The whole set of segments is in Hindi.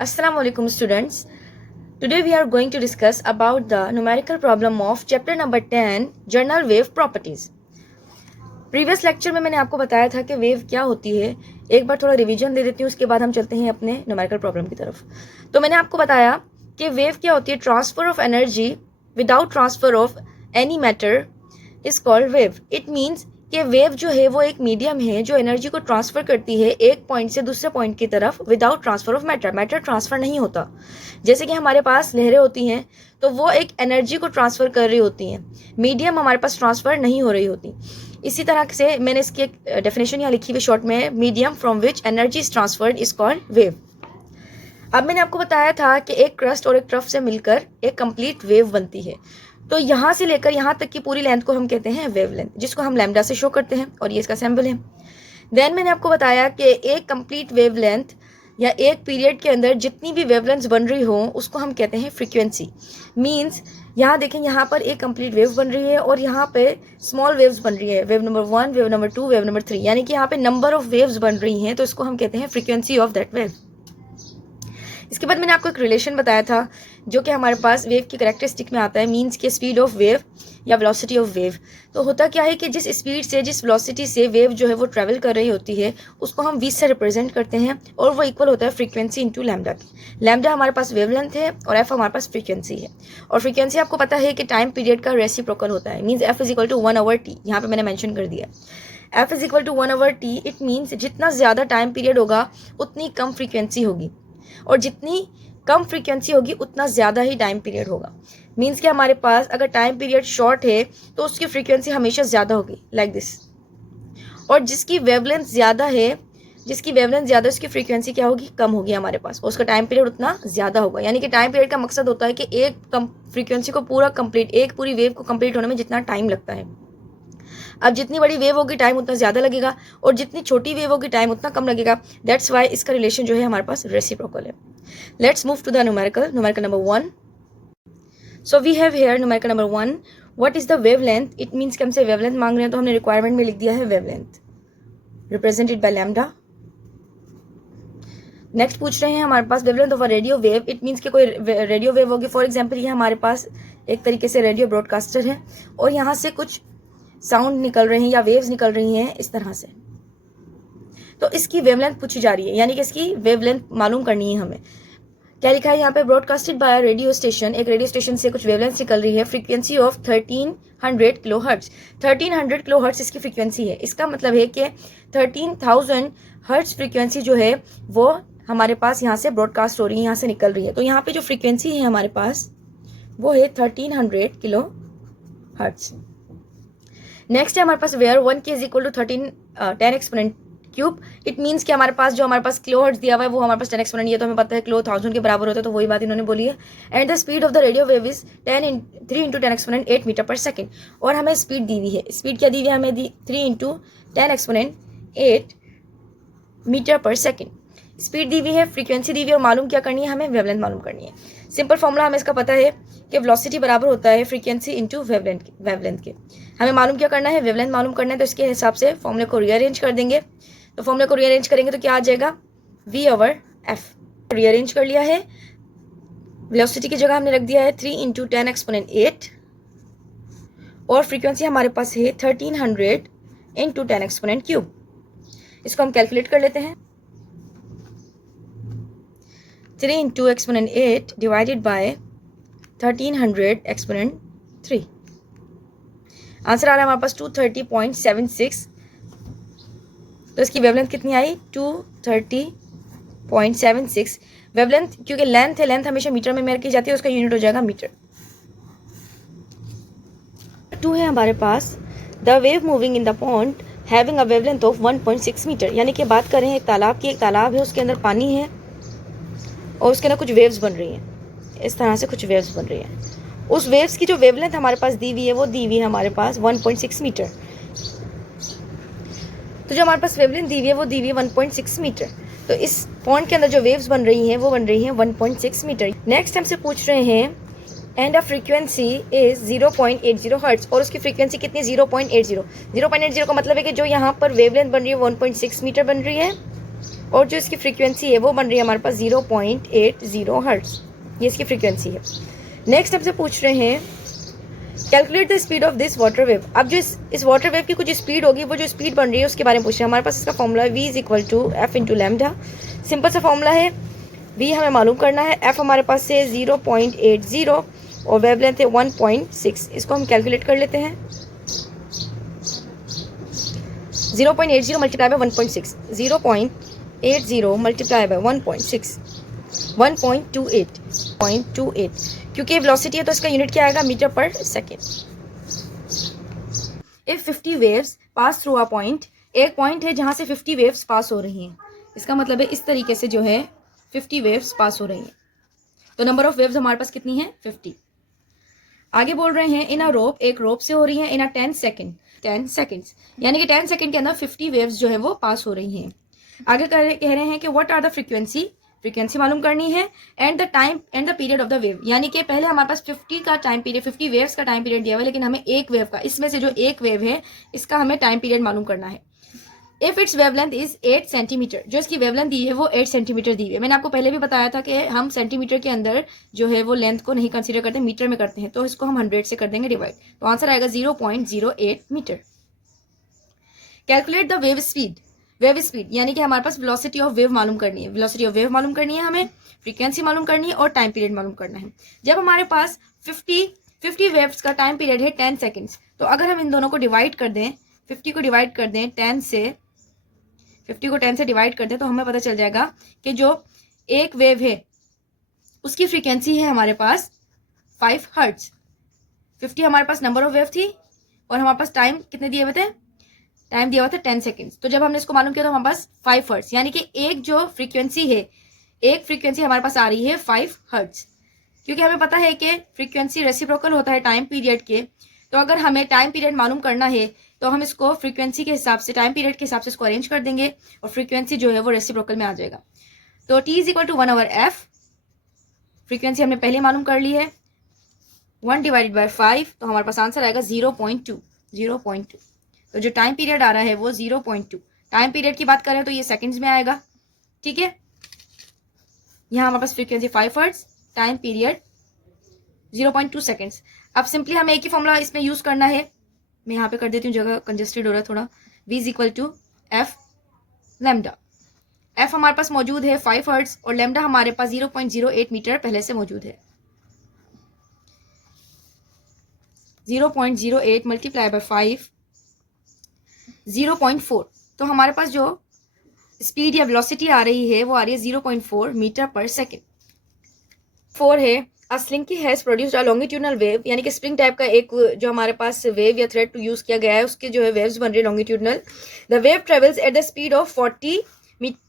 Assalamu alaikum students. Today we are going to discuss about the numerical problem of chapter number 10 journal wave properties. Previous lecture में मैंने आपको बताया था कि वेव क्या होती है. एक बार थोड़ा रिवीजन दे देती हूँ, उसके बाद हम चलते हैं अपने न्यूमेरिकल प्रॉब्लम की तरफ. तो मैंने आपको बताया कि वेव क्या होती है. Transfer of energy without transfer of any matter is called wave. It means कि वेव जो है वो एक मीडियम है जो एनर्जी को ट्रांसफर करती है एक पॉइंट से दूसरे पॉइंट की तरफ without transfer of matter. Matter transfer नहीं होता. जैसे कि हमारे पास लहरें होती हैं तो वो एक एनर्जी को ट्रांसफर कर रही होती हैं. मीडियम हमारे पास ट्रांसफर नहीं हो रही होती. इसी तरह से मैंने इसकी एक डेफिनेशन यहाँ लिखी हुई शॉर्ट में. Medium from which energy is transferred is called wave. अब मैंने आपको बताया था कि एक क्रस्ट और एक ट्रफ से मिलकर एक कंप्लीट वेव बनती है. तो यहाँ से लेकर यहाँ तक की पूरी लेंथ को हम कहते हैं वेव लेंथ, जिसको हम लैम्डा से शो करते हैं और ये इसका सिंबल है. देन मैंने आपको बताया कि एक कंप्लीट वेव लेंथ या एक पीरियड के अंदर जितनी भी वेवलेंथ्स बन रही हो उसको हम कहते हैं फ्रीक्वेंसी. मींस यहाँ देखें, यहाँ पर एक कंप्लीट वेव बन रही है और यहाँ पे स्मॉल वेव्स बन रही है. Wave number 1, wave number 2, wave number 3, यानी कि यहाँ पे नंबर ऑफ वेव्स बन रही हैं. तो इसको हम कहते हैं फ्रीक्वेंसी ऑफ दैट वेव. इसके बाद मैंने आपको एक रिलेशन बताया था जो कि हमारे पास वेव की कैरेक्टरिस्टिक में आता है. मींस के स्पीड ऑफ वेव या वेलोसिटी ऑफ वेव. तो होता क्या है कि जिस स्पीड से, जिस वेलोसिटी से वेव जो है वो ट्रैवल कर रही होती है उसको हम v से रिप्रेजेंट करते हैं और वो इक्वल होता है फ्रीक्वेंसी इंटू लैम्डा की. लैम्डा हमारे पास वेवलेंथ है और f हमारे पास फ्रीक्वेंसी है. और फ्रीक्वेंसी आपको पता है कि टाइम पीरियड का रेसिप्रोकल होता है. Means f is equal to 1/t. यहाँ पर मैंने मैंशन कर दिया. f is equal to 1/t. It means जितना ज़्यादा टाइम पीरियड होगा उतनी कम फ्रीक्वेंसी होगी और जितनी कम फ्रीक्वेंसी होगी उतना ज़्यादा ही टाइम पीरियड होगा. मीन्स कि हमारे पास अगर टाइम पीरियड शॉर्ट है तो उसकी फ्रीक्वेंसी हमेशा ज़्यादा होगी, लाइक दिस. और जिसकी वेवलेंथ ज़्यादा है, उसकी फ्रीक्वेंसी क्या होगी, कम होगी हमारे पास. और उसका टाइम पीरियड उतना ज़्यादा होगा. यानी कि टाइम पीरियड का मकसद होता है कि एक कम फ्रीक्वेंसी को पूरा कंप्लीट, एक पूरी वेव को कंप्लीट होने में जितना टाइम लगता है. अब जितनी बड़ी वेव होगी टाइम उतना ज़्यादा लगेगा और जितनी छोटी वेव होगी टाइम उतना कम लगेगा. दैट्स वाई इसका रिलेशन जो है हमारे पास रेसिप्रोकल है. Let's move to the numerical number 1. So we have here numerical number 1. What is the wavelength. It means कि हमसे वेव लेंथ मांग रहे हैं तो हमने रिक्वायरमेंट में लिख दिया है wavelength represented by lambda. Next पूछ रहे हैं हमारे पास wavelength of a radio wave. It means कि कोई रेडियो वेव होगी. फॉर एग्जाम्पल ये हमारे पास एक तरीके से रेडियो ब्रॉडकास्टर है और यहाँ से कुछ साउंड निकल रहे हैं या वेव्स निकल रही हैं इस तरह से. तो इसकी वेवलेंथ पूछी जा रही है, यानी कि इसकी वेवलेंथ मालूम करनी है हमें. क्या लिखा है यहाँ पे, ब्रॉडकास्टेड बाय रेडियो स्टेशन. एक रेडियो स्टेशन से कुछ वेवलेंथ निकल रही है. Frequency of 1300 kilo hertz. 1300 kilo hertz इसकी फ्रीक्वेंसी है. इसका मतलब है कि 13,000 हर्ट्ज फ्रीक्वेंसी जो है वो हमारे पास यहाँ से ब्रॉडकास्ट हो रही है, यहाँ से निकल रही है. तो यहाँ पे जो फ्रीक्वेंसी है हमारे पास वो है 1300 किलो हर्ट्ज. नेक्स्ट है हमारे पास where 1k is equal to 10 exponent cube. It means कि हमारे पास जो हमारे पास किलो हर्ट्ज दिया हुआ है वो हमारे पास 10 एक्सपोनेंट, ये तो हमें पता है किलो 1000 के बराबर होता है, तो वही बात इन्होंने बोली है. And the speed of the radio wave is 3 into 10 exponent 8 metre पर सेकेंड. और हमें स्पीड दी हुई है. स्पीड क्या दी हुई है हमें, 3 इंटू 10 एक्सपोनेंट 8 मीटर पर सेकेंड. स्पीड दी हुई है, फ्रीक्वेंसी दी हुई है और मालूम क्या करनी है हमें, वेवलेंथ मालूम करनी है. सिंपल फॉर्मूला हमें इसका पता है कि वेलोसिटी बराबर होता है फ्रीक्वेंसी इंटू वेवलेंथ के. हमें मालूम क्या करना है, वेवलेंथ मालूम करना है. तो इसके हिसाब से फॉर्मूले को रीअरेंज कर देंगे. तो फॉर्मूले को रीअरेंज करेंगे तो क्या आ जाएगा, v/f. रीअरेंज कर लिया है. वेलोसिटी की जगह हमने रख दिया है 3 इंटू 10 एक्सपोनेंट 8 और फ्रीक्वेंसी हमारे पास है 1300 इंटू 10 एक्सपोनेंट क्यूब. इसको हम कैलकुलेट कर लेते हैं. 3 into exponent 8 divided by 1300 exponent 3. Answer आ रहा है हमारे पास 230.76. तो इसकी वेवलेंथ कितनी आई, 230.76. वेवलेंथ क्योंकि लेंथ है, लेंथ हमेशा मीटर में मेजर की जाती है, उसका यूनिट हो जाएगा मीटर. 2 है हमारे पास the wave moving in the pond having a wavelength of 1.6 metre. यानी कि बात करें एक तालाब की. एक तालाब है, उसके अंदर पानी है और उसके अंदर कुछ वेव्स बन रही हैं. इस तरह से कुछ वेव्स बन रही हैं. उस वेव्स की जो वेवलेंथ हमारे पास दी हुई है वो दी हुई है हमारे पास 1.6 मीटर. तो जो हमारे पास वेवलेंथ दी हुई है वो दी हुई है 1.6 मीटर. तो इस पॉइंट के अंदर जो वेव्स बन रही हैं वो बन रही हैं 1.6 मीटर. नेक्स्ट हमसे पूछ रहे हैं and a frequency is 0.80 hertz. और उसकी फ्रीक्वेंसी कितनी, 0.80. 0.80 का मतलब है कि जो यहाँ पर वेवलेंथ बन रही है 1.6 मीटर बन रही है और जो इसकी फ्रीक्वेंसी है वो बन रही है हमारे पास 0.80 हर्ट्ज, ये इसकी फ्रीक्वेंसी है। नेक्स्ट हमसे पूछ रहे हैं calculate the speed of this water wave. अब जो इस वाटर वेव की कुछ स्पीड होगी, वो जो स्पीड बन रही है उसके बारे में पूछ रहे हैं। हमारे पास इसका फॉर्मूला है v is equal to F into lambda. Simple सा फॉर्मूला है, v हमें मालूम करना है, f हमारे पास है 0.80 और वेवलेंथ है 1.6। इसको हम कैलकुलेट कर लेते हैं। 0.80 मल्टीप्लाई बाय 1.6, 0.80 मल्टीप्लाई बाय 1.6, 1.28, क्योंकि वेलोसिटी है तो इसका यूनिट क्या आएगा, मीटर पर second. If 50 waves pass through a point, एक पॉइंट है जहां से 50 वेव्स पास हो रही हैं, इसका मतलब है इस तरीके से जो है 50 वेव्स पास हो रही हैं, तो नंबर ऑफ वेव्स हमारे पास कितनी है, 50। आगे बोल रहे हैं इन अ रोप, एक रोप से हो रही है इन अ 10 सेकेंड्स, यानी कि 10 सेकेंड के अंदर 50 वेव्स जो है वो पास हो रही हैं। आगे कह रहे हैं कि व्हाट आर द फ्रीक्वेंसी मालूम करनी है, and the time and the period of the wave, यानी कि पहले हमारे पास 50 का टाइम पीरियड, 50 वेव्स का टाइम पीरियड दिया हुआ है, लेकिन हमें एक वेव का, इसमें से जो एक वेव है इसका हमें टाइम पीरियड मालूम करना है। If it's wavelength is 8 centimetre, जो इसकी वेवलेंथ दी है वो 8 सेंटीमीटर दी हुई है। मैंने आपको पहले भी बताया था कि हम सेंटीमीटर के अंदर जो है वो लेंथ को नहीं कंसीडर करते, मीटर में करते हैं, तो इसको हम 100 से कर देंगे डिवाइड, तो आंसर आएगा 0.08 metre. Calculate the wave speed यानी कि हमारे पास वेलोसिटी ऑफ वेव मालूम करनी है, हमें फ्रीक्वेंसी मालूम करनी है और टाइम पीरियड मालूम करना है। जब हमारे पास 50 वेव्स का टाइम पीरियड है 10 सेकेंड्स, तो अगर हम इन दोनों को डिवाइड कर दें, 50 को डिवाइड कर दें 10 से, 50 को 10 से डिवाइड कर दें, तो हमें पता चल जाएगा कि जो एक वेव है उसकी फ्रीक्वेंसी है हमारे पास 5 हर्ट्ज। 50 हमारे पास नंबर ऑफ वेव थी और हमारे पास टाइम कितने दिए हुए थे, टाइम दिया हुआ था 10 सेकेंड्स। तो जब हमने इसको मालूम किया तो हमारे पास 5 हर्ट्ज, यानी कि एक जो फ्रीक्वेंसी है, एक फ्रीक्वेंसी हमारे पास आ रही है 5 हर्ट्ज, क्योंकि हमें पता है कि फ्रीक्वेंसी रेसिप्रोकल होता है टाइम पीरियड के। तो अगर हमें टाइम पीरियड मालूम करना है तो हम इसको फ्रीक्वेंसी के हिसाब से, टाइम पीरियड के हिसाब से इसको अरेंज कर देंगे और फ्रीक्वेंसी जो है वो रेसिप्रोकल में आ जाएगा। तो t is equal to 1/f, frequency हमने पहले मालूम कर ली है, 1 डिवाइडेड बाय 5, तो हमारे पास आंसर आएगा 0.2। तो जो टाइम पीरियड आ रहा है वो 0.2। टाइम पीरियड की बात करें तो ये सेकंड्स में आएगा, ठीक है। यहाँ हमारे पास frequency 5 hertz, time period 0.2 seconds. अब सिंपली हमें एक ही फॉर्मूला इसमें यूज करना है, मैं यहाँ पे कर देती हूँ, जगह कंजेस्टेड हो रहा है थोड़ा। v is equal to F lambda. F हमारे पास मौजूद है 5 हर्ट्ज और लैम्डा हमारे पास 0.08 मीटर पहले से मौजूद है। 0.08 मल्टीप्लाई बाय 5, 0.4, तो हमारे पास जो स्पीड या वेलोसिटी आ रही है वो आ रही है 0.4 मीटर पर सेकेंड। 4 है a slinky has produced a longitudinal wave, यानी कि स्प्रिंग टाइप का एक जो हमारे पास वेव या थ्रेड टू यूज किया गया है, उसके जो है वेव्स बन रही है longitudinal. The wave travels at the speed of 40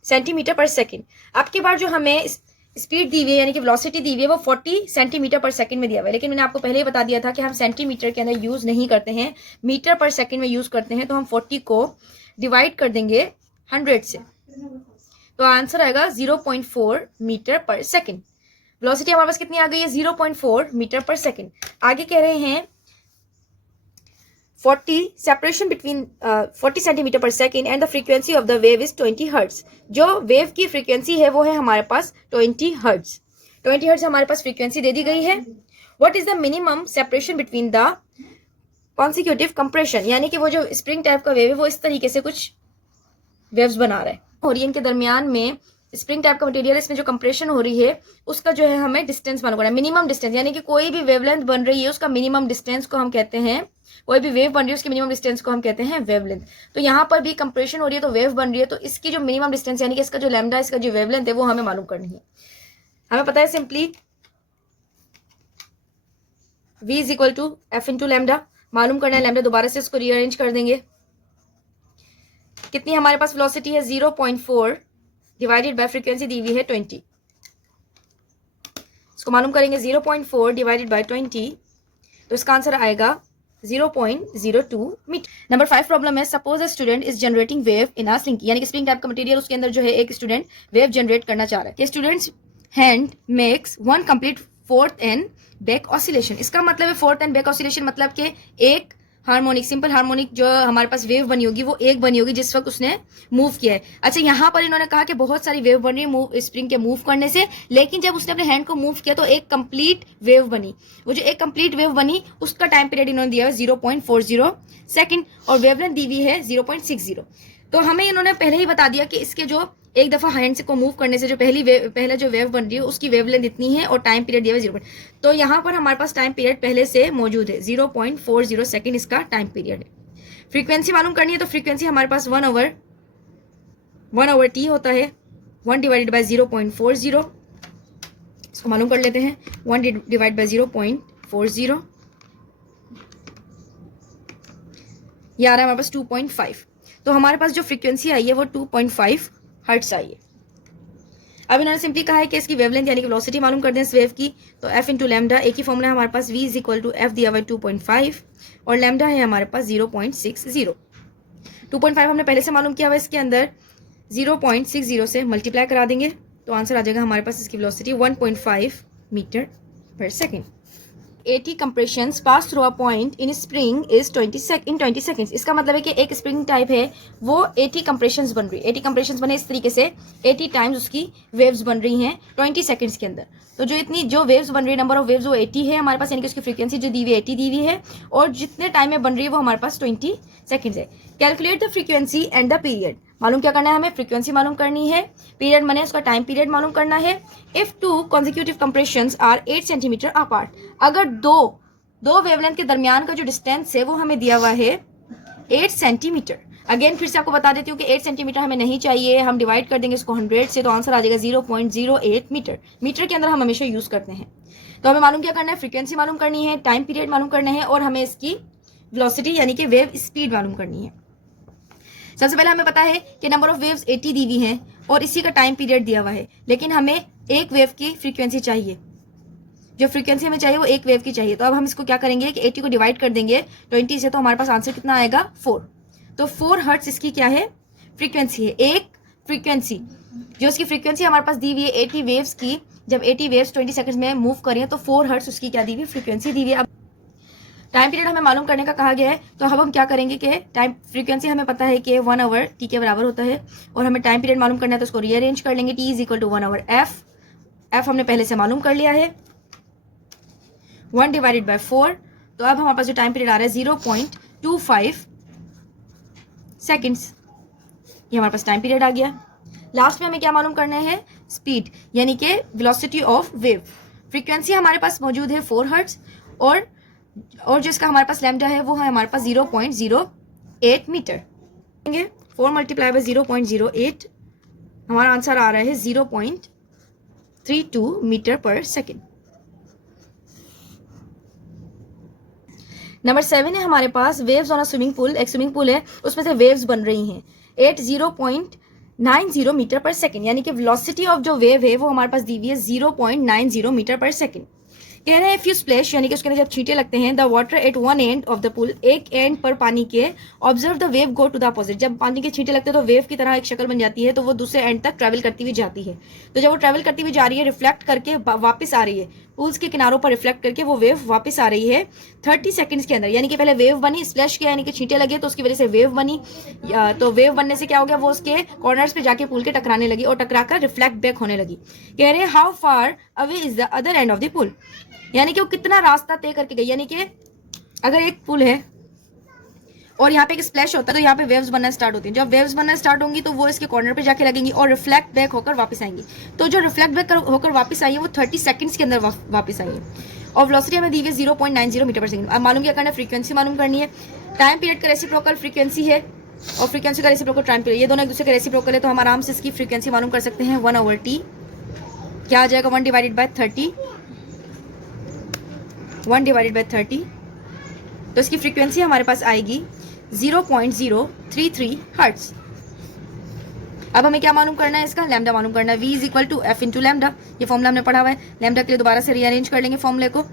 centimetre पर सेकेंड। आपके बार जो हमें स्पीड दी हुई है यानी कि वेलोसिटी दी हुई है वो 40 सेंटीमीटर पर सेकंड में दिया हुआ है, लेकिन मैंने आपको पहले ही बता दिया था कि हम सेंटीमीटर के अंदर यूज नहीं करते हैं, मीटर पर सेकंड में यूज करते हैं। तो हम 40 को डिवाइड कर देंगे 100 से, तो आंसर आएगा 0.4 मीटर पर सेकंड। वेलोसिटी हमारे पास कितनी आ गई है, 0.4 मीटर पर सेकंड। आगे कह रहे हैं 40 सेपरेशन बिटवीन 40 सेंटीमीटर पर second and the frequency of the wave is 20 hertz. जो वेव की फ्रीक्वेंसी है वो है हमारे पास 20 हर्ट्ज। 20 हर्ट्ज हमारे पास फ्रीक्वेंसी दे दी गई है। What is the minimum separation between the consecutive compression, यानी कि वो जो स्प्रिंग टाइप का वेव है वो इस तरीके से कुछ वेव्स बना रहा है और इनके दरमियान में स्प्रिंग टाइप का मटेरियल, इसमें जो कंप्रेशन हो रही है उसका जो है हमें डिस्टेंस मालूम करना है, मिनिमम डिस्टेंस, यानी कि कोई भी वेवलेंथ बन रही है उसका मिनिमम डिस्टेंस को हम कहते हैं, कोई भी वेव बन रही है उसकी मिनिमम डिस्टेंस को हम कहते हैं वेवलेंथ। तो यहाँ पर भी कंप्रेशन हो रही है तो वेव बन रही है, तो इसकी जो मिनिमम डिस्टेंस यानी कि इसका जो लैम्डा, इसका जो वेवलेंथ है वो हमें मालूम करनी है। हमें पता है simply v is equal to F into lambda, मालूम करना है लैम्डा, दोबारा से इसको रीअरेंज कर देंगे। कितनी हमारे पास वेलोसिटी है 0.4 डिवाइडेड बाय फ्रीक्वेंसी दी हुई है 20, इसको मालूम करेंगे 0.4 डिवाइडेड बाय 20, तो इसका आंसर आएगा 0.02 मीटर। नंबर 5 प्रॉब्लम है suppose a student is generating wave in a slinky, यानी कि स्प्रिंग टाइप का मटेरियल, उसके अंदर जो है एक स्टूडेंट वेव जनरेट करना चाह रहा है। Students hand makes 1 complete fourth and back oscillation, इसका मतलब है फोर्थ एंड बैक ऑसिलेशन मतलब कि एक हार्मोनिक, सिंपल हार्मोनिक जो हमारे पास वेव बनी होगी वो एक बनी होगी जिस वक्त उसने मूव किया है। अच्छा, यहाँ पर इन्होंने कहा कि बहुत सारी वेव बन रही है स्प्रिंग के मूव करने से, लेकिन जब उसने अपने हैंड को मूव किया तो एक कंप्लीट वेव बनी। वो जो एक कंप्लीट वेव बनी उसका टाइम पीरियड इन्होंने दिया है 0.40 सेकेंड और वेवलेंथ दी हुई है 0.60। तो हमें इन्होंने पहले ही बता दिया कि इसके जो एक दफा हैंड से को मूव करने से जो पहले जो वेव बन रही है उसकी वेवलेंथ इतनी है और टाइम पीरियड दिया हुआ 0। तो यहाँ पर हमारे पास टाइम पीरियड पहले से मौजूद है, 0.40 सेकेंड इसका टाइम पीरियड है। फ्रीक्वेंसी मालूम करनी है तो फ्रीक्वेंसी हमारे पास 1 ओवर टी होता है, 1 डिवाइडेड बाई 0.40। इसको मालूम कर लेते हैं, 1 डिवाइड बाई 0.40, ये आ रहा है हमारे पास 2.5। तो हमारे पास जो फ्रीक्वेंसी आई है वो 2.5 हर्ट्ज आई है। अब इन्होंने सिंपली कहा है कि इसकी वेवलेंथ यानी कि वेलोसिटी मालूम कर दें इस वेव की, तो f इंटू लैम्डा, एक ही फॉर्मूला है हमारे पास, v is equal to f दिया हुआ 2.5 और लैम्डा है हमारे पास 0.60। 2.5 हमने पहले से मालूम किया हुआ, इसके अंदर 0.60 से मल्टीप्लाई करा देंगे तो आंसर आ जाएगा हमारे पास इसकी वेलोसिटी 1.5 मीटर पर second. 80 compressions pass through a point in spring is 20 seconds। इसका मतलब है कि एक स्प्रिंग टाइप है वो 80 compressions बन रही है, 80 compressions बने इस तरीके से 80 टाइम्स उसकी वेव्स बन रही हैं 20 सेकंड्स के अंदर। तो जो इतनी जो वेव्स बन रही है, नंबर ऑफ वेव्स वो 80 है हमारे पास, यानी कि उसकी फ्रीक्वेंसी जो दी हुई 80 दी हुई है और जितने टाइम में बन रही है वो हमारे पास 20 सेकंड्स है। Calculate the frequency and the period, मालूम क्या करना है हमें, फ्रीक्वेंसी मालूम करनी है, पीरियड बने उसका टाइम पीरियड मालूम करना है। If 2 consecutive compressions are 8 centimetre apart, अगर दो वेवलेंथ के दरमियान का जो डिस्टेंस है वो हमें दिया हुआ है 8 सेंटीमीटर। अगेन फिर से आपको बता देती हूँ कि 8 सेंटीमीटर हमें नहीं चाहिए, हम डिवाइड कर देंगे इसको 100 से तो आंसर आ जाएगा 0.08 मीटर। मीटर के अंदर हम हमेशा यूज करते हैं। तो हमें मालूम क्या करना है, फ्रीक्वेंसी मालूम करनी है, टाइम पीरियड मालूम करना है और हमें इसकी वेलोसिटी यानी कि वेव स्पीड मालूम करनी है। सबसे पहले हमें पता है कि नंबर ऑफ वेव्स 80 दी हुई हैं और इसी का टाइम पीरियड दिया हुआ है, लेकिन हमें एक वेव की फ्रीक्वेंसी चाहिए, जो फ्रीक्वेंसी हमें चाहिए वो एक वेव की चाहिए। तो अब हम इसको क्या करेंगे कि 80 को डिवाइड कर देंगे 20 से, तो हमारे पास आंसर कितना आएगा 4। तो 4 हर्ट्ज इसकी क्या है, फ्रीक्वेंसी है। एक फ्रीक्वेंसी जो इसकी फ्रीक्वेंसी हमारे पास दी हुई है 80 वेव्स की, जब 80 वेव्स 20 सेकंड्स में मूव करें तो 4 हर्ट्ज उसकी क्या दी हुई, फ्रीक्वेंसी दी हुई है। अब टाइम पीरियड हमें मालूम करने का कहा गया है, तो अब हम क्या करेंगे कि टाइम फ्रीक्वेंसी हमें पता है कि 1 आवर टी के बराबर होता है और हमें टाइम पीरियड मालूम करना है, तो उसको रीअरेंज कर लेंगे। T is equal to 1 over F हमने पहले से मालूम कर लिया है, 1 डिवाइडेड बाय 4। तो अब हमारे पास जो टाइम पीरियड आ रहा है 0.25 सेकेंड्स, ये हमारे पास टाइम पीरियड आ गया। लास्ट में हमें क्या मालूम करना है, स्पीड यानी कि वेलोसिटी ऑफ वेव। फ्रीक्वेंसी हमारे पास मौजूद है 4 हर्ट्ज और जो इसका हमारे पास लैम्डा है वो है हमारे पास 0.08 मीटर। 4 मल्टीप्लाई बाय 0.08, हमारा आंसर आ रहा है 0.32 मीटर पर सेकेंड। नंबर 7 है हमारे पास, waves on a swimming pool. एक स्विमिंग पूल है उसमें से वेव्स बन रही हैं 0.90 मीटर पर सेकेंड, यानी कि वेलोसिटी ऑफ जो वेव है वो हमारे पास दी हुई है 0.90 मीटर पर सेकेंड। कह रहे हैं इफ यू स्प्लैश यानी कि उसके अंदर जब छींटे लगते हैं, the water at one end of the pool, एक एंड पर पानी के, observe the wave go to the opposite, जब पानी के छींटे लगते हैं तो वेव की तरह एक शक्ल बन जाती है, तो वो दूसरे एंड तक ट्रैवल करती हुई जाती है। तो जब वो ट्रैवल करती हुई जा रही है, रिफ्लेक्ट करके वापस आ रही है, पूल्स के किनारों पर रिफ्लेक्ट करके वो वेव वापस आ रही है 30 सेकंड्स के अंदर। यानी कि पहले वेव बनी, स्प्लैश किया यानी कि छींटे लगे तो उसकी वजह से वेव बनी, तो वेव बनने से क्या हो गया, वो उसके कॉर्नर्स पे जाके पूल के टकराने लगी और टकराकर रिफ्लेक्ट बैक होने लगी। कह रहे हैं how far away is the other and of the pool, यानी कि वो कितना रास्ता तय करके गई। यानी कि अगर एक पुल है और यहाँ पे एक स्प्लैश होता है तो यहाँ पे वेव्स बनना स्टार्ट होती हैं, जब वेव्स बनना स्टार्ट होंगी तो वो इसके कॉर्नर पे जाके लगेंगी और रिफ्लेक्ट बैक होकर वापस आएंगी। तो जो रिफ्लेक्ट बैक होकर वापस आई है वो 30 सेकंड्स के अंदर वापस आई है और वेलोसिटी हमें दी हुई 0.90 मीटर पर सेकंड। अब मालूम क्या करना है, फ्रीक्वेंसी मालूम करनी है, टाइम पीरियड का रेसिप्रोकल फ्रीक्वेंसी है और फ्रीक्वेंसी का रेसिप्रोकल टाइम पीरियड, ये दोनों एक दूसरे के रेसिप्रोकल है, तो हम आराम से इसकी फ्रीक्वेंसी मालूम कर सकते हैं 1 ओवर टी, क्या आ जाएगा 1 डिवाइडेड बाय 30, 1 डिवाइडेड बाय 30, तो इसकी फ्रीक्वेंसी हमारे पास आएगी 0.033 हर्ट्ज। अब हमें क्या मालूम करना है, इसका लैम्डा मालूम करना है, v is equal to F into lambda, ये फॉर्मूला हमने पढ़ा हुआ है। लैम्डा के लिए दोबारा से रीअरेंज कर लेंगे फॉर्मूले को,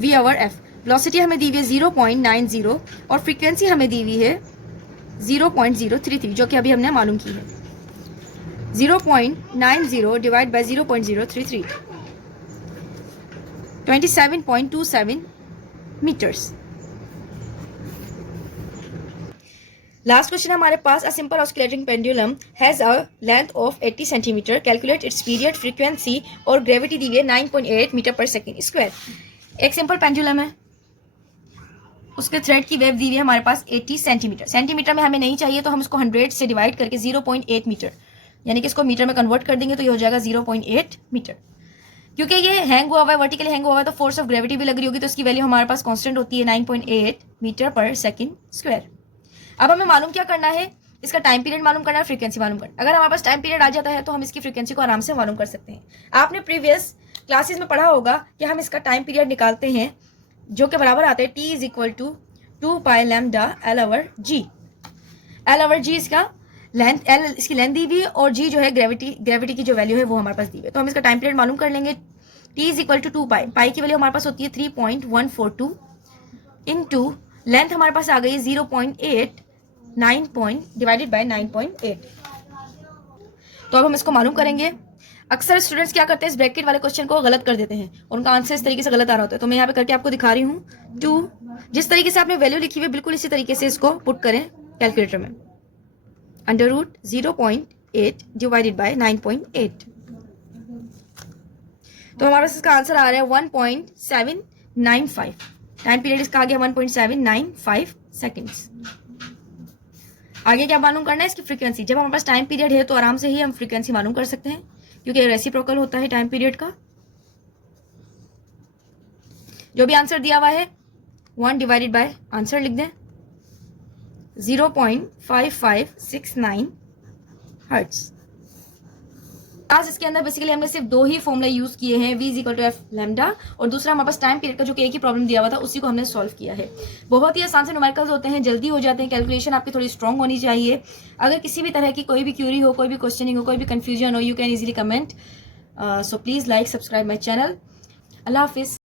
v ओवर एफ। वेलोसिटी हमें दी हुई है 0.90 और फ्रीक्वेंसी हमें दी हुई है 0.033 जो कि अभी हमने मालूम की है। 0.90 divide by 0.033, 27.27 metres. Last question हमारे पास, a simple oscillating pendulum has a length of 80 centimetre, calculate its period, frequency और ग्रेविटी दी हुई है 9.8 मीटर पर सेकेंड स्क्वायर। एक सिंपल पेंडुलम है, उसके थ्रेड की वेव दी हुई है हमारे पास 80 सेंटीमीटर। सेंटीमीटर में हमें नहीं चाहिए तो हम इसको 100 से डिवाइड करके 0.8 मीटर, यानी कि इसको मीटर में कन्वर्ट कर देंगे तो ये हो जाएगा 0.8 मीटर। क्योंकि ये हैंग हुआ हुआ है, वर्टिकली हैंग हुआ हुआ है, तो फोर्स ऑफ ग्रेविटी भी लग रही होगी, तो इसकी वैल्यू हमारे पास कांस्टेंट होती है 9.8 मीटर पर सेकंड स्क्वायर। अब हमें मालूम क्या करना है, इसका टाइम पीरियड मालूम करना है, फ्रीक्वेंसी मालूम करना है। अगर हमारे पास टाइम पीरियड आ जाता है तो हम इसकी फ्रीक्वेंसी को आराम से मालूम कर सकते हैं। आपने प्रीवियस क्लासेस में पढ़ा होगा कि हम इसका टाइम पीरियड निकालते हैं जो कि बराबर आते हैं T = 2 pi lambda L over G। L over G इसका लेंथ, L इसकी लेंथ दी हुई है और G जो है ग्रेविटी की जो वैल्यू है वो हमारे पास दी हुई है। तो हम इसका टाइम पीरियड मालूम कर लेंगे। T = 2 पाई, पाई की वैल्यू हमारे पास होती है 3.142 इंटू लेंथ हमारे पास आ गई 0.8 डिवाइडेड बाय 9.8। तो अब हम इसको मालूम करेंगे। अक्सर स्टूडेंट्स क्या करते हैं, इस ब्रैकेट वाले क्वेश्चन को गलत कर देते हैं, उनका आंसर इस तरीके से गलत आ रहा होता है। तो मैं यहाँ पे करके आपको दिखा रही हूँ। 2 जिस तरीके से आपने वैल्यू लिखी हुई बिल्कुल इसी तरीके से इसको पुट करें कैलकुलेटर में। √0.8 डिवाइडेड बाय 9.8, तो हमारे पास इसका आंसर आ रहा है 1.795। टाइम पीरियड इसका आ गया 1.795 सेकेंड्स। आगे क्या मालूम करना है, इसकी फ्रीक्वेंसी। जब हमारे पास टाइम पीरियड है तो आराम से ही हम फ्रीक्वेंसी मालूम कर सकते हैं क्योंकि रेसिप्रोकल होता है टाइम पीरियड का। जो भी आंसर दिया हुआ है 1 डिवाइडेड बाय आंसर लिख दें 0.5569 हर्ट्ज। आज इसके अंदर बेसिकली हमने सिर्फ 2 ही फॉर्मूला यूज किए हैं, V = F लैम्डा, और दूसरा हमारे पास टाइम पीरियड का जो कि एक ही प्रॉब्लम दिया हुआ था उसी को हमने सॉल्व किया है। बहुत ही आसान से न्यूमेरिकल्स होते हैं, जल्दी हो जाते हैं। कैलकुलेशन आपकी थोड़ी स्ट्रॉन्ग होनी चाहिए। अगर किसी भी तरह की कोई भी क्यूरी हो, कोई भी क्वेश्चनिंग हो, कोई भी कंफ्यूजन हो, you can easily comment. So please like, subscribe my channel. Allah Hafiz.